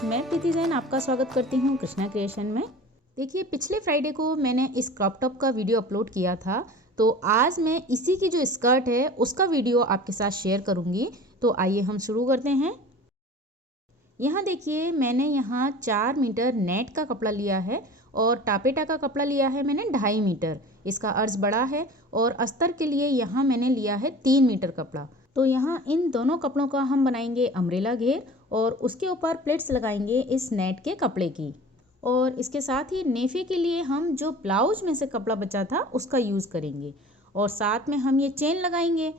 Friends, मैं प्रीति जैन आपका स्वागत करती हूँ कृष्णा क्रिएशन में। देखिए, पिछले फ्राइडे को मैंने इस क्रॉप टॉप का वीडियो अपलोड किया था, तो आज मैं इसी की जो स्कर्ट है उसका वीडियो आपके साथ शेयर करूँगी। तो आइए हम शुरू करते हैं। यहाँ देखिए, मैंने यहाँ 4 मीटर नेट का कपड़ा लिया है और टापेटा का कपड़ा लिया है मैंने 2.5 मीटर। इसका अर्ज बड़ा है और अस्तर के लिए यहाँ मैंने लिया है 3 मीटर कपड़ा। तो यहाँ इन दोनों कपड़ों का हम बनाएंगे अम्ब्रेला घेर और उसके ऊपर प्लेट्स लगाएंगे इस नेट के कपड़े की। और इसके साथ ही नेफे के लिए हम जो ब्लाउज में से कपड़ा बचा था उसका यूज़ करेंगे और साथ में हम ये चेन लगाएंगे।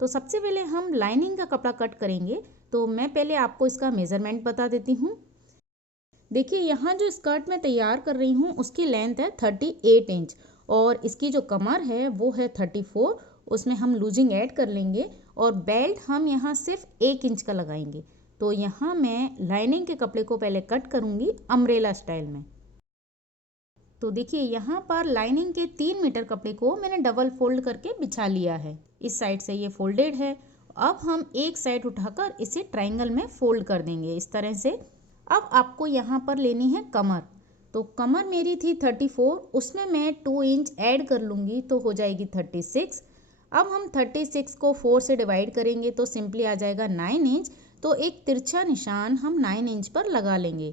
तो सबसे पहले हम लाइनिंग का कपड़ा कट करेंगे। तो मैं पहले आपको इसका मेज़रमेंट बता देती हूँ। देखिए, यहाँ जो स्कर्ट मैं तैयार कर रही हूँ उसकी लेंथ है 38 इंच और इसकी जो कमर है वो है 34। उसमें हम लूजिंग ऐड कर लेंगे और बेल्ट हम यहाँ सिर्फ 1 इंच का लगाएंगे। तो यहाँ मैं लाइनिंग के कपड़े को पहले कट करूँगी अम्ब्रेला स्टाइल में। तो देखिए, यहाँ पर लाइनिंग के 3 मीटर कपड़े को मैंने डबल फोल्ड करके बिछा लिया है। इस साइड से ये फोल्डेड है। अब हम एक साइड उठाकर इसे ट्रायंगल में फोल्ड कर देंगे इस तरह से। अब आपको यहाँ पर लेनी है कमर। तो कमर मेरी थी 34, उसमें मैं 2 इंच ऐड कर लूँगी तो हो जाएगी 36। अब हम 36 को 4 से डिवाइड करेंगे तो सिंपली आ जाएगा 9 इंच। तो एक तिरछा निशान हम 9 इंच पर लगा लेंगे।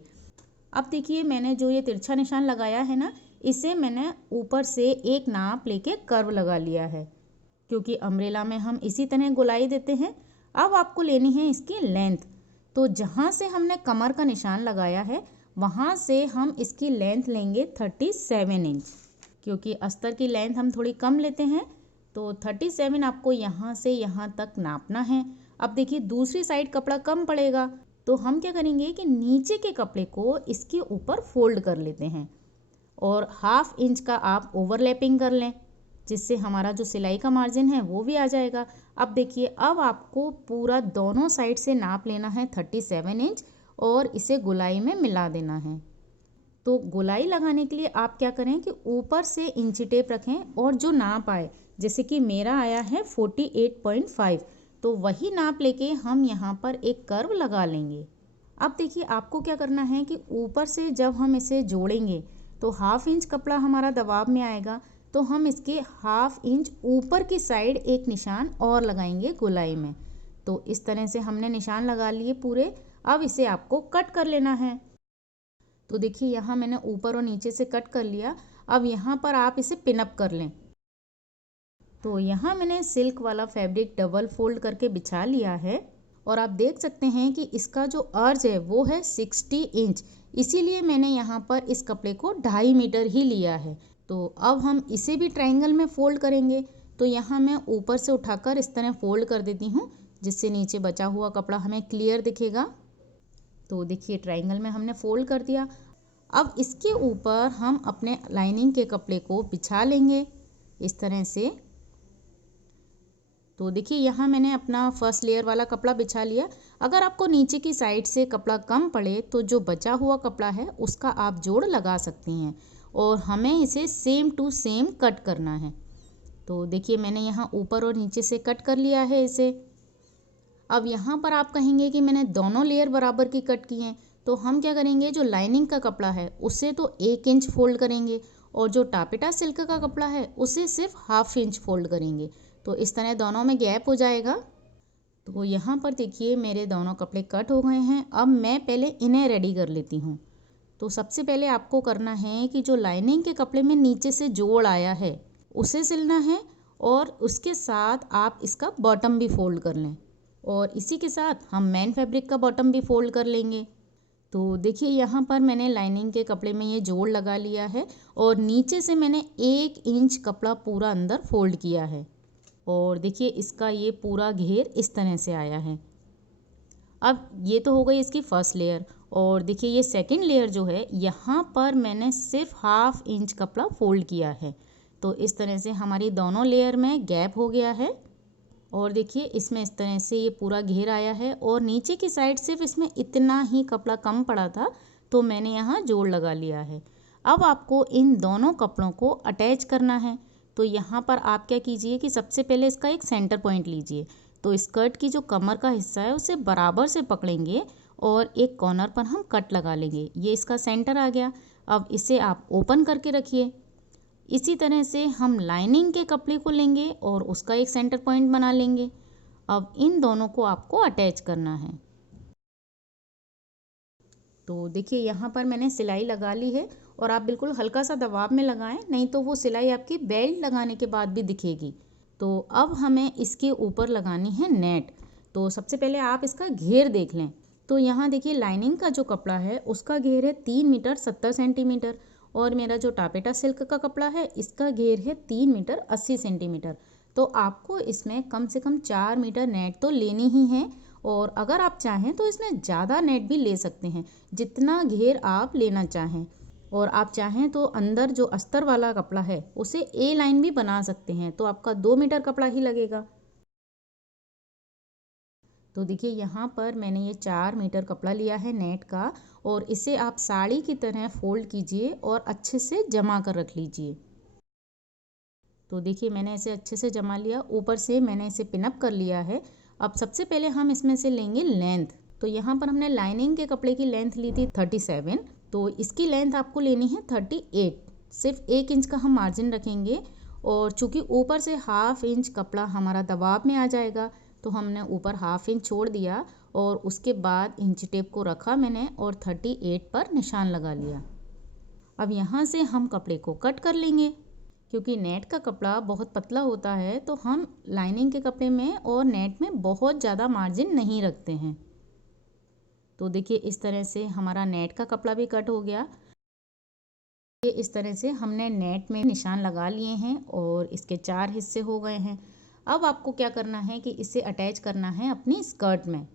अब देखिए, मैंने जो ये तिरछा निशान लगाया है ना, इसे मैंने ऊपर से एक नाप लेके कर्व लगा लिया है, क्योंकि अम्ब्रेला में हम इसी तरह गोलाई देते हैं। अब आपको लेनी है इसकी लेंथ। तो जहाँ से हमने कमर का निशान लगाया है वहाँ से हम इसकी लेंथ लेंगे 37 इंच, क्योंकि अस्तर की लेंथ हम थोड़ी कम लेते हैं। तो 37 आपको यहाँ से यहाँ तक नापना है। अब देखिए, दूसरी साइड कपड़ा कम पड़ेगा तो हम क्या करेंगे कि नीचे के कपड़े को इसके ऊपर फोल्ड कर लेते हैं और 1/2 इंच का आप ओवरलैपिंग कर लें, जिससे हमारा जो सिलाई का मार्जिन है वो भी आ जाएगा। अब देखिए, अब आपको पूरा दोनों साइड से नाप लेना है 37 इंच और इसे गोलाई में मिला देना है। तो गोलाई लगाने के लिए आप क्या करें कि ऊपर से इंची टेप रखें और जो नाप आए, जैसे कि मेरा आया है 48.5, तो वही नाप लेके हम यहाँ पर एक कर्व लगा लेंगे। अब देखिए, आपको क्या करना है कि ऊपर से जब हम इसे जोड़ेंगे तो 1/2 इंच कपड़ा हमारा दबाव में आएगा, तो हम इसके 1/2 इंच ऊपर की साइड एक निशान और लगाएंगे गोलाई में। तो इस तरह से हमने निशान लगा लिए पूरे। अब इसे आपको कट कर लेना है। तो देखिए, यहाँ मैंने ऊपर और नीचे से कट कर लिया। अब यहाँ पर आप इसे पिनअप कर लें। तो यहाँ मैंने सिल्क वाला फैब्रिक डबल फोल्ड करके बिछा लिया है और आप देख सकते हैं कि इसका जो अर्ज है वो है 60 इंच। इसीलिए मैंने यहाँ पर इस कपड़े को 2.5 मीटर ही लिया है। तो अब हम इसे भी ट्रायंगल में फोल्ड करेंगे। तो यहाँ मैं ऊपर से उठाकर इस तरह फोल्ड कर देती हूँ, जिससे नीचे बचा हुआ कपड़ा हमें क्लियर दिखेगा। तो देखिए, ट्रायंगल में हमने फोल्ड कर दिया। अब इसके ऊपर हम अपने लाइनिंग के कपड़े को बिछा लेंगे इस तरह से। तो देखिए, यहाँ मैंने अपना फर्स्ट लेयर वाला कपड़ा बिछा लिया। अगर आपको नीचे की साइड से कपड़ा कम पड़े तो जो बचा हुआ कपड़ा है उसका आप जोड़ लगा सकती हैं और हमें इसे सेम टू सेम कट करना है। तो देखिए, मैंने यहाँ ऊपर और नीचे से कट कर लिया है इसे। अब यहाँ पर आप कहेंगे कि मैंने दोनों लेयर बराबर की कट की हैं, तो हम क्या करेंगे, जो लाइनिंग का कपड़ा है उससे तो 1 इंच फोल्ड करेंगे और जो टापेटा सिल्क का कपड़ा है उसे सिर्फ 1/2 इंच फोल्ड करेंगे। तो इस तरह दोनों में गैप हो जाएगा। तो यहाँ पर देखिए, मेरे दोनों कपड़े कट हो गए हैं। अब मैं पहले इन्हें रेडी कर लेती हूँ। तो सबसे पहले आपको करना है कि जो लाइनिंग के कपड़े में नीचे से जोड़ आया है उसे सिलना है और उसके साथ आप इसका बॉटम भी फोल्ड कर लें और इसी के साथ हम मेन फैब्रिक का बॉटम भी फोल्ड कर लेंगे। तो देखिए, यहाँ पर मैंने लाइनिंग के कपड़े में ये जोड़ लगा लिया है और नीचे से मैंने 1 इंच कपड़ा पूरा अंदर फोल्ड किया है और देखिए, इसका ये पूरा घेर इस तरह से आया है। अब ये तो हो गई इसकी फर्स्ट लेयर और देखिए, ये सेकंड लेयर जो है यहाँ पर मैंने सिर्फ 1/2 इंच कपड़ा फोल्ड किया है। तो इस तरह से हमारी दोनों लेयर में गैप हो गया है और देखिए, इसमें इस तरह से ये पूरा घेर आया है और नीचे की साइड सिर्फ इसमें इतना ही कपड़ा कम पड़ा था, तो मैंने यहाँ जोड़ लगा लिया है। अब आपको इन दोनों कपड़ों को अटैच करना है। तो यहाँ पर आप क्या कीजिए कि सबसे पहले इसका एक सेंटर पॉइंट लीजिए। तो स्कर्ट की जो कमर का हिस्सा है उसे बराबर से पकड़ेंगे और एक कॉर्नर पर हम कट लगा लेंगे। ये इसका सेंटर आ गया। अब इसे आप ओपन करके रखिए। इसी तरह से हम लाइनिंग के कपड़े को लेंगे और उसका एक सेंटर पॉइंट बना लेंगे। अब इन दोनों को आपको अटैच करना है। तो देखिए यहाँ पर मैंने सिलाई लगा ली है और आप बिल्कुल हल्का सा दबाव में लगाएं, नहीं तो वो सिलाई आपकी बेल्ट लगाने के बाद भी दिखेगी। तो अब हमें इसके ऊपर लगानी है नेट। तो सबसे पहले आप इसका घेर देख लें। तो यहाँ देखिए लाइनिंग का जो कपड़ा है उसका घेर है 3 मीटर 70 सेंटीमीटर और मेरा जो टापेटा सिल्क का कपड़ा है इसका घेर है 3 मीटर 80 सेंटीमीटर। तो आपको इसमें कम से कम 4 मीटर नेट तो लेनी ही है और अगर आप चाहें तो इसमें ज़्यादा नेट भी ले सकते हैं, जितना घेर आप लेना चाहें। और आप चाहें तो अंदर जो अस्तर वाला कपड़ा है उसे ए लाइन भी बना सकते हैं, तो आपका 2 मीटर कपड़ा ही लगेगा। तो देखिए यहाँ पर मैंने ये 4 मीटर कपड़ा लिया है नेट का और इसे आप साड़ी की तरह फोल्ड कीजिए और अच्छे से जमा कर रख लीजिए। तो देखिए मैंने इसे अच्छे से जमा लिया, ऊपर से मैंने इसे पिनअप कर लिया है। अब सबसे पहले हम इसमें से लेंगे लेंथ। तो यहाँ पर हमने लाइनिंग के कपड़े की लेंथ ली थी 37, तो इसकी लेंथ आपको लेनी है 38। सिर्फ 1 इंच का हम मार्जिन रखेंगे और चूँकि ऊपर से हाफ इंच कपड़ा हमारा दबाव में आ जाएगा तो हमने ऊपर हाफ इंच छोड़ दिया और उसके बाद इंच टेप को रखा मैंने और 38 पर निशान लगा लिया। अब यहाँ से हम कपड़े को कट कर लेंगे। क्योंकि नेट का कपड़ा बहुत पतला होता है तो हम लाइनिंग के कपड़े में और नेट में बहुत ज़्यादा मार्जिन नहीं रखते हैं। तो देखिए इस तरह से हमारा नेट का कपड़ा भी कट हो गया। ये इस तरह से हमने नेट में निशान लगा लिए हैं और इसके 4 हिस्से हो गए हैं। अब आपको क्या करना है कि इसे अटैच करना है अपनी स्कर्ट में।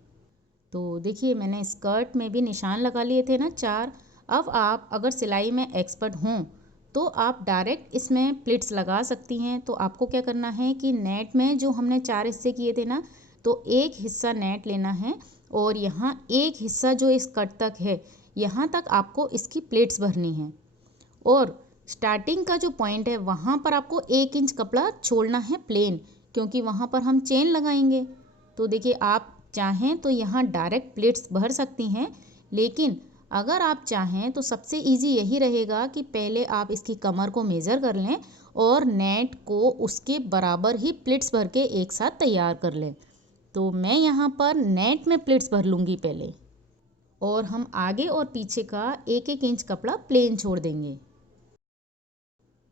तो देखिए मैंने स्कर्ट में भी निशान लगा लिए थे ना 4। अब आप अगर सिलाई में एक्सपर्ट हों तो आप डायरेक्ट इसमें प्लिट्स लगा सकती हैं। तो आपको क्या करना है कि नेट में जो हमने 4 हिस्से किए थे ना, तो एक हिस्सा नेट लेना है और यहाँ एक हिस्सा जो इस कट तक है यहाँ तक आपको इसकी प्लेट्स भरनी है। और स्टार्टिंग का जो पॉइंट है वहाँ पर आपको 1 इंच कपड़ा छोड़ना है प्लेन, क्योंकि वहाँ पर हम चेन लगाएंगे। तो देखिए आप चाहें तो यहाँ डायरेक्ट प्लेट्स भर सकती हैं, लेकिन अगर आप चाहें तो सबसे इजी यही रहेगा कि पहले आप इसकी कमर को मेज़र कर लें और नेट को उसके बराबर ही प्लेट्स भर के एक साथ तैयार कर लें। तो मैं यहाँ पर नेट में प्लेट्स भर लूँगी पहले और हम आगे और पीछे का 1-1 इंच कपड़ा प्लेन छोड़ देंगे।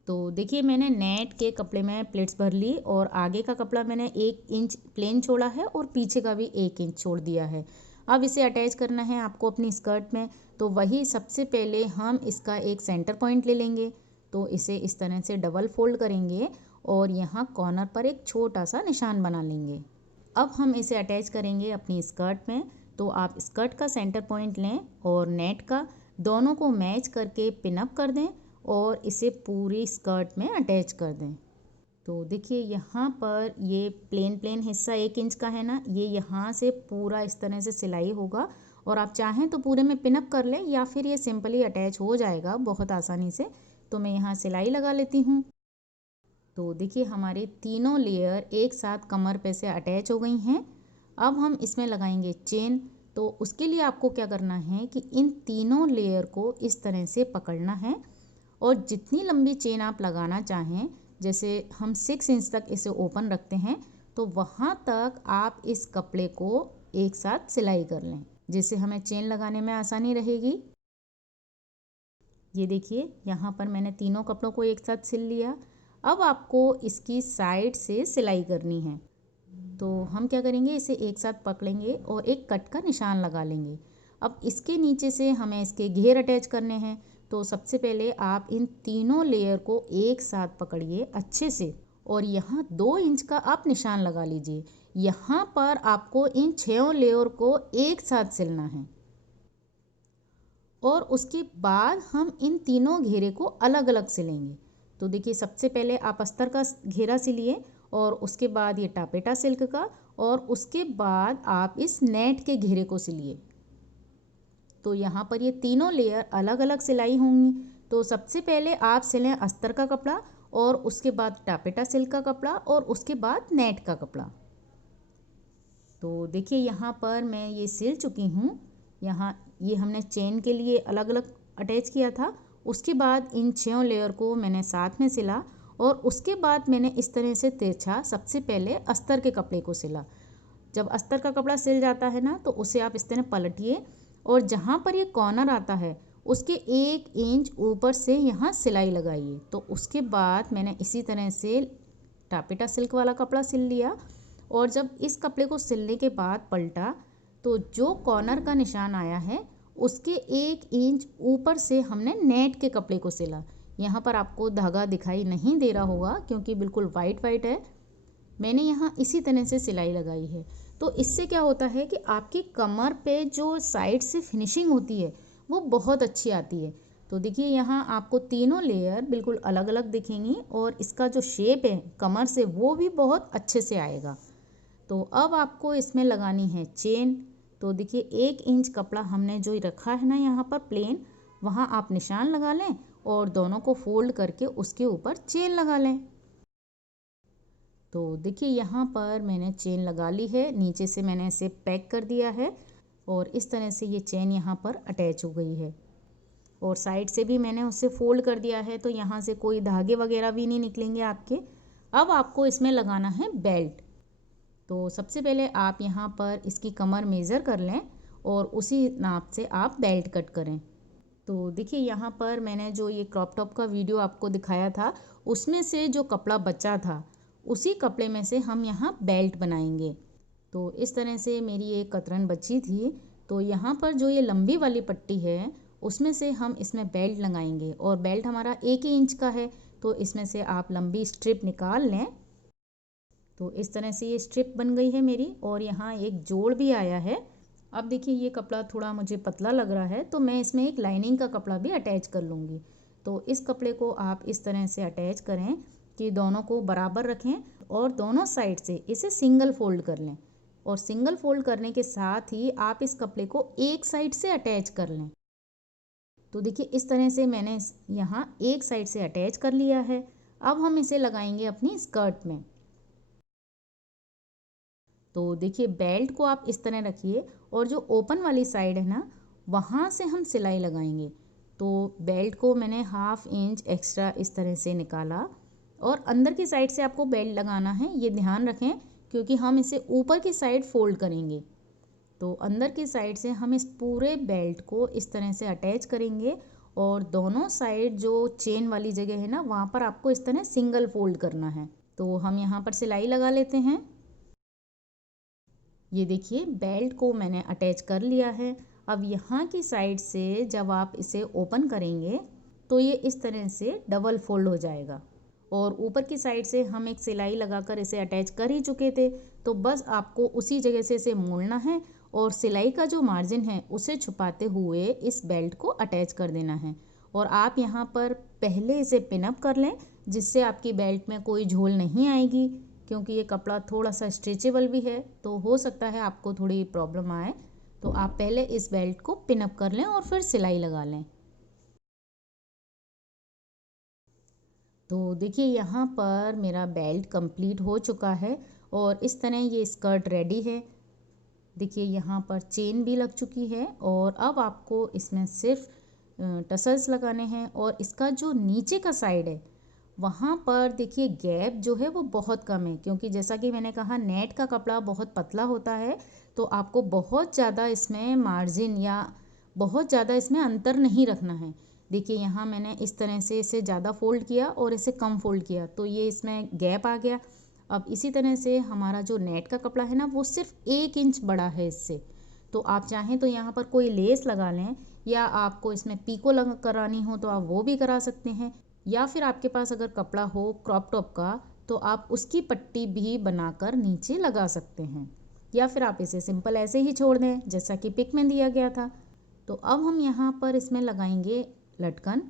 तो देखिए मैंने नेट के कपड़े में प्लेट्स भर ली और आगे का कपड़ा मैंने 1 इंच प्लेन छोड़ा है और पीछे का भी 1 इंच छोड़ दिया है। अब इसे अटैच करना है आपको अपनी स्कर्ट में। तो वही सबसे पहले हम इसका एक सेंटर पॉइंट ले लेंगे। तो इसे इस तरह से डबल फोल्ड करेंगे और यहाँ कॉर्नर पर एक छोटा सा निशान बना लेंगे। अब हम इसे अटैच करेंगे अपनी स्कर्ट में। तो आप स्कर्ट का सेंटर पॉइंट लें और नेट का, दोनों को मैच करके पिनअप कर दें और इसे पूरी स्कर्ट में अटैच कर दें। तो देखिए यहाँ पर ये प्लेन हिस्सा 1 इंच का है ना, ये यहाँ से पूरा इस तरह से सिलाई होगा और आप चाहें तो पूरे में पिनअप कर लें या फिर ये सिंपली अटैच हो जाएगा बहुत आसानी से। तो मैं यहाँ सिलाई लगा लेती हूँ। तो देखिए हमारे तीनों लेयर एक साथ कमर पे से अटैच हो गई हैं। अब हम इसमें लगाएंगे चेन। तो उसके लिए आपको क्या करना है कि इन तीनों लेयर को इस तरह से पकड़ना है और जितनी लंबी चेन आप लगाना चाहें, जैसे हम 6 इंच तक इसे ओपन रखते हैं, तो वहाँ तक आप इस कपड़े को एक साथ सिलाई कर लें, जिससे हमें चेन लगाने में आसानी रहेगी। ये देखिए यहाँ पर मैंने तीनों कपड़ों को एक साथ सिल लिया। अब आपको इसकी साइड से सिलाई करनी है। तो हम क्या करेंगे, इसे एक साथ पकड़ेंगे और एक कट का निशान लगा लेंगे। अब इसके नीचे से हमें इसके घेर अटैच करने हैं। तो सबसे पहले आप इन तीनों लेयर को एक साथ पकड़िए अच्छे से और यहाँ 2 इंच का आप निशान लगा लीजिए। यहाँ पर आपको इन 6 लेयर को एक साथ सिलना है और उसके बाद हम इन तीनों घेरे को अलग अलग सिलेंगे। तो देखिए सबसे पहले आप अस्तर का घेरा सिलिए और उसके बाद ये टापेटा सिल्क का और उसके बाद आप इस नेट के घेरे को सिलिए। तो यहाँ पर ये तीनों लेयर अलग अलग सिलाई होंगी। तो सबसे पहले आप सिलें अस्तर का कपड़ा और उसके बाद टापेटा सिल्क का कपड़ा और उसके बाद नेट का कपड़ा। तो देखिए यहाँ पर मैं ये सिल चुकी हूँ। यहाँ ये हमने चेन के लिए अलग अलग अटैच किया था। उसके बाद इन 6 लेयर को मैंने साथ में सिला और उसके बाद मैंने इस तरह से तिरछा सबसे पहले अस्तर के कपड़े को सिला। जब अस्तर का कपड़ा सिल जाता है ना तो उसे आप इस तरह पलटिए और जहाँ पर ये कॉर्नर आता है उसके 1 इंच ऊपर से यहाँ सिलाई लगाइए। तो उसके बाद मैंने इसी तरह से टापेटा सिल्क वाला कपड़ा सिल लिया और जब इस कपड़े को सिलने के बाद पलटा तो जो कॉर्नर का निशान आया है उसके 1 इंच ऊपर से हमने नेट के कपड़े को सिला। यहाँ पर आपको धागा दिखाई नहीं दे रहा होगा क्योंकि बिल्कुल वाइट वाइट है। मैंने यहाँ इसी तरह से सिलाई लगाई है। तो इससे क्या होता है कि आपकी कमर पे जो साइड से फिनिशिंग होती है वो बहुत अच्छी आती है। तो देखिए यहाँ आपको तीनों लेयर बिल्कुल अलग अलग दिखेंगी और इसका जो शेप है कमर से वो भी बहुत अच्छे से आएगा। तो अब आपको इसमें लगानी है चेन। तो देखिए 1 इंच कपड़ा हमने जो रखा है ना यहाँ पर प्लेन, वहाँ आप निशान लगा लें और दोनों को फोल्ड करके उसके ऊपर चेन लगा लें। तो देखिए यहाँ पर मैंने चेन लगा ली है, नीचे से मैंने इसे पैक कर दिया है और इस तरह से ये चेन यहाँ पर अटैच हो गई है और साइड से भी मैंने उसे फोल्ड कर दिया है तो यहाँ से कोई धागे वगैरह भी नहीं निकलेंगे आपके। अब आपको इसमें लगाना है बेल्ट। तो सबसे पहले आप यहाँ पर इसकी कमर मेज़र कर लें और उसी नाप से आप बेल्ट कट करें। तो देखिए यहाँ पर मैंने जो ये क्रॉप टॉप का वीडियो आपको दिखाया था उसमें से जो कपड़ा बचा था उसी कपड़े में से हम यहाँ बेल्ट बनाएंगे। तो इस तरह से मेरी एक कतरन बची थी, तो यहाँ पर जो ये लंबी वाली पट्टी है उसमें से हम इसमें बेल्ट लगाएंगे और बेल्ट हमारा 1 ही इंच का है तो इसमें से आप लंबी स्ट्रिप निकाल लें। तो इस तरह से ये स्ट्रिप बन गई है मेरी और यहाँ एक जोड़ भी आया है। अब देखिए ये कपड़ा थोड़ा मुझे पतला लग रहा है तो मैं इसमें एक लाइनिंग का कपड़ा भी अटैच कर लूँगी। तो इस कपड़े को आप इस तरह से अटैच करें कि दोनों को बराबर रखें और दोनों साइड से इसे सिंगल फोल्ड कर लें और सिंगल फोल्ड करने के साथ ही आप इस कपड़े को एक साइड से अटैच कर लें। तो देखिए इस तरह से मैंने यहाँ एक साइड से अटैच कर लिया है। अब हम इसे लगाएंगे अपनी स्कर्ट में। तो देखिए बेल्ट को आप इस तरह रखिए और जो ओपन वाली साइड है ना वहाँ से हम सिलाई लगाएंगे। तो बेल्ट को मैंने 1/2 इंच एक्स्ट्रा इस तरह से निकाला और अंदर की साइड से आपको बेल्ट लगाना है, ये ध्यान रखें क्योंकि हम इसे ऊपर की साइड फोल्ड करेंगे। तो अंदर की साइड से हम इस पूरे बेल्ट को इस तरह से अटैच करेंगे और दोनों साइड जो चेन वाली जगह है ना वहाँ पर आपको इस तरह सिंगल फोल्ड करना है। तो हम यहाँ पर सिलाई लगा लेते हैं। ये देखिए बेल्ट को मैंने अटैच कर लिया है। अब यहाँ की साइड से जब आप इसे ओपन करेंगे तो ये इस तरह से डबल फोल्ड हो जाएगा और ऊपर की साइड से हम एक सिलाई लगाकर इसे अटैच कर ही चुके थे। तो बस आपको उसी जगह से इसे मोड़ना है और सिलाई का जो मार्जिन है उसे छुपाते हुए इस बेल्ट को अटैच कर देना है। और आप यहाँ पर पहले इसे पिनअप कर लें जिससे आपकी बेल्ट में कोई झोल नहीं आएगी, क्योंकि ये कपड़ा थोड़ा सा स्ट्रेचेबल भी है तो हो सकता है आपको थोड़ी प्रॉब्लम आए। तो आप पहले इस बेल्ट को पिनअप कर लें और फिर सिलाई लगा लें। तो देखिए यहाँ पर मेरा बेल्ट कंप्लीट हो चुका है और इस तरह ये स्कर्ट रेडी है। देखिए यहाँ पर चेन भी लग चुकी है और अब आपको इसमें सिर्फ टसल्स लगाने हैं और इसका जो नीचे का साइड है वहाँ पर देखिए गैप जो है वो बहुत कम है, क्योंकि जैसा कि मैंने कहा नेट का कपड़ा बहुत पतला होता है तो आपको बहुत ज़्यादा इसमें मार्जिन या बहुत ज़्यादा इसमें अंतर नहीं रखना है। देखिए यहाँ मैंने इस तरह से इसे ज़्यादा फोल्ड किया और इसे कम फोल्ड किया तो ये इसमें गैप आ गया। अब इसी तरह से हमारा जो नेट का कपड़ा है ना वो सिर्फ 1 इंच बड़ा है इससे। तो आप चाहें तो यहाँ पर कोई लेस लगा लें या आपको इसमें पीको लगा करानी हो तो आप वो भी करा सकते हैं, या फिर आपके पास अगर कपड़ा हो क्रॉप टॉप का तो आप उसकी पट्टी भी बनाकर नीचे लगा सकते हैं, या फिर आप इसे सिंपल ऐसे ही छोड़ दें जैसा कि पिक में दिया गया था। तो अब हम यहाँ पर इसमें लगाएंगे लटकन।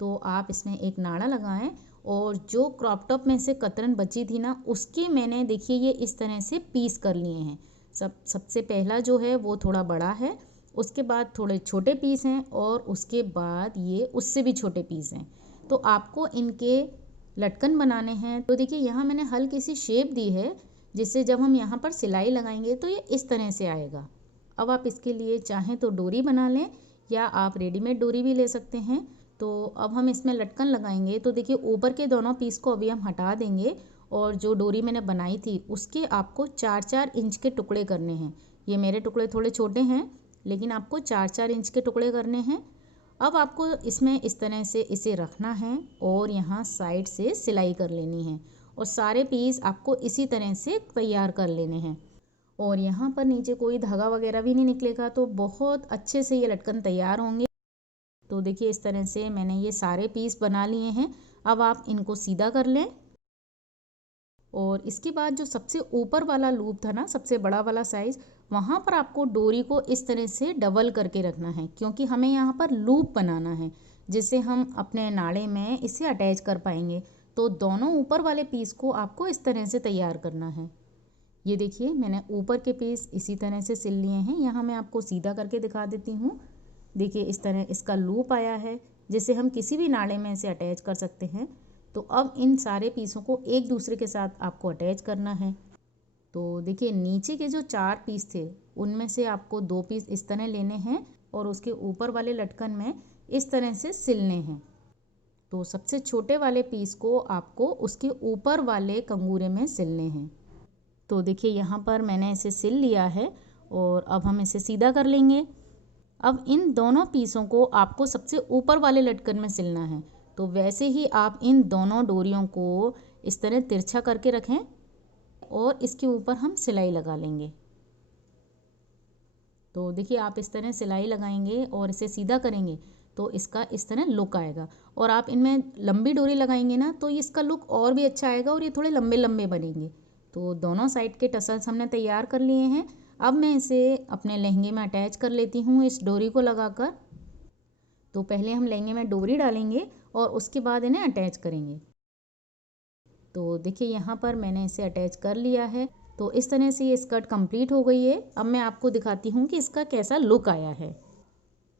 तो आप इसमें एक नाड़ा लगाएं और जो क्रॉप टॉप में से कतरन बची थी ना उसके मैंने देखिए ये इस तरह से पीस कर लिए हैं। सबसे पहला जो है वो थोड़ा बड़ा है, उसके बाद थोड़े छोटे पीस हैं और उसके बाद ये उससे भी छोटे पीस हैं। तो आपको इनके लटकन बनाने हैं। तो देखिए यहाँ मैंने हल्की सी शेप दी है जिससे जब हम यहाँ पर सिलाई लगाएंगे तो ये इस तरह से आएगा। अब आप इसके लिए चाहें तो डोरी बना लें या आप रेडीमेड डोरी भी ले सकते हैं। तो अब हम इसमें लटकन लगाएंगे। तो देखिए ऊपर के दोनों पीस को अभी हम हटा देंगे और जो डोरी मैंने बनाई थी उसके आपको 4-4 इंच के टुकड़े करने हैं। ये मेरे टुकड़े थोड़े छोटे हैं, लेकिन आपको 4-4 इंच के टुकड़े करने हैं। अब आपको इसमें इस तरह से इसे रखना है और यहाँ साइड से सिलाई कर लेनी है और सारे पीस आपको इसी तरह से तैयार कर लेने हैं। और यहाँ पर नीचे कोई धागा वगैरह भी नहीं निकलेगा, तो बहुत अच्छे से ये लटकन तैयार होंगे। तो देखिए इस तरह से मैंने ये सारे पीस बना लिए हैं। अब आप इनको सीधा कर लें और इसके बाद जो सबसे ऊपर वाला लूप था ना, सबसे बड़ा वाला साइज़, वहाँ पर आपको डोरी को इस तरह से डबल करके रखना है, क्योंकि हमें यहाँ पर लूप बनाना है जिससे हम अपने नाड़े में इसे अटैच कर पाएंगे। तो दोनों ऊपर वाले पीस को आपको इस तरह से तैयार करना है। ये देखिए मैंने ऊपर के पीस इसी तरह से सिल लिए हैं। यहाँ मैं आपको सीधा करके दिखा देती हूँ। देखिए इस तरह इसका लूप आया है जिसे हम किसी भी नाड़े में इसे अटैच कर सकते हैं। तो अब इन सारे पीसों को एक दूसरे के साथ आपको अटैच करना है। तो देखिए नीचे के जो 4 पीस थे उनमें से आपको 2 पीस इस तरह लेने हैं और उसके ऊपर वाले लटकन में इस तरह से सिलने हैं। तो सबसे छोटे वाले पीस को आपको उसके ऊपर वाले कंगूरे में सिलने हैं। तो देखिए यहाँ पर मैंने इसे सिल लिया है और अब हम इसे सीधा कर लेंगे। अब इन दोनों पीसों को आपको सबसे ऊपर वाले लटकन में सिलना है। तो वैसे ही आप इन दोनों डोरियों को इस तरह तिरछा करके रखें और इसके ऊपर हम सिलाई लगा लेंगे। तो देखिए आप इस तरह सिलाई लगाएंगे और इसे सीधा करेंगे तो इसका इस तरह लुक आएगा। और आप इनमें लंबी डोरी लगाएंगे ना तो इसका लुक और भी अच्छा आएगा और ये थोड़े लंबे लंबे बनेंगे। तो दोनों साइड के टसल्स हमने तैयार कर लिए हैं। अब मैं इसे अपने लहंगे में अटैच कर लेती हूँ इस डोरी को लगाकर। तो पहले हम लहंगे में डोरी डालेंगे और उसके बाद इन्हें अटैच करेंगे। तो देखिए यहाँ पर मैंने इसे अटैच कर लिया है। तो इस तरह से ये स्कर्ट कंप्लीट हो गई है। अब मैं आपको दिखाती हूँ कि इसका कैसा लुक आया है।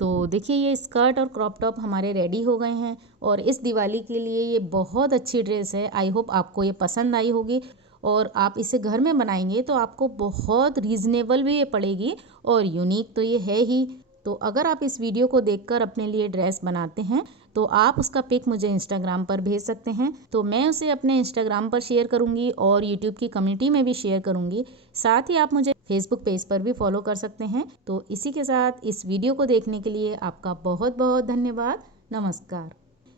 तो देखिए ये स्कर्ट और क्रॉप टॉप हमारे रेडी हो गए हैं और इस दिवाली के लिए ये बहुत अच्छी ड्रेस है। आई होप आपको ये पसंद आई होगी और आप इसे घर में बनाएंगे तो आपको बहुत रीज़नेबल भी ये पड़ेगी और यूनिक तो ये है ही। तो अगर आप इस वीडियो को देखकर अपने लिए ड्रेस बनाते हैं तो आप उसका पिक मुझे इंस्टाग्राम पर भेज सकते हैं। तो मैं उसे अपने इंस्टाग्राम पर शेयर करूंगी और यूट्यूब की कम्युनिटी में भी शेयर करूंगी। साथ ही आप मुझे फेसबुक पेज पर भी फॉलो कर सकते हैं। तो इसी के साथ इस वीडियो को देखने के लिए आपका बहुत बहुत धन्यवाद। नमस्कार।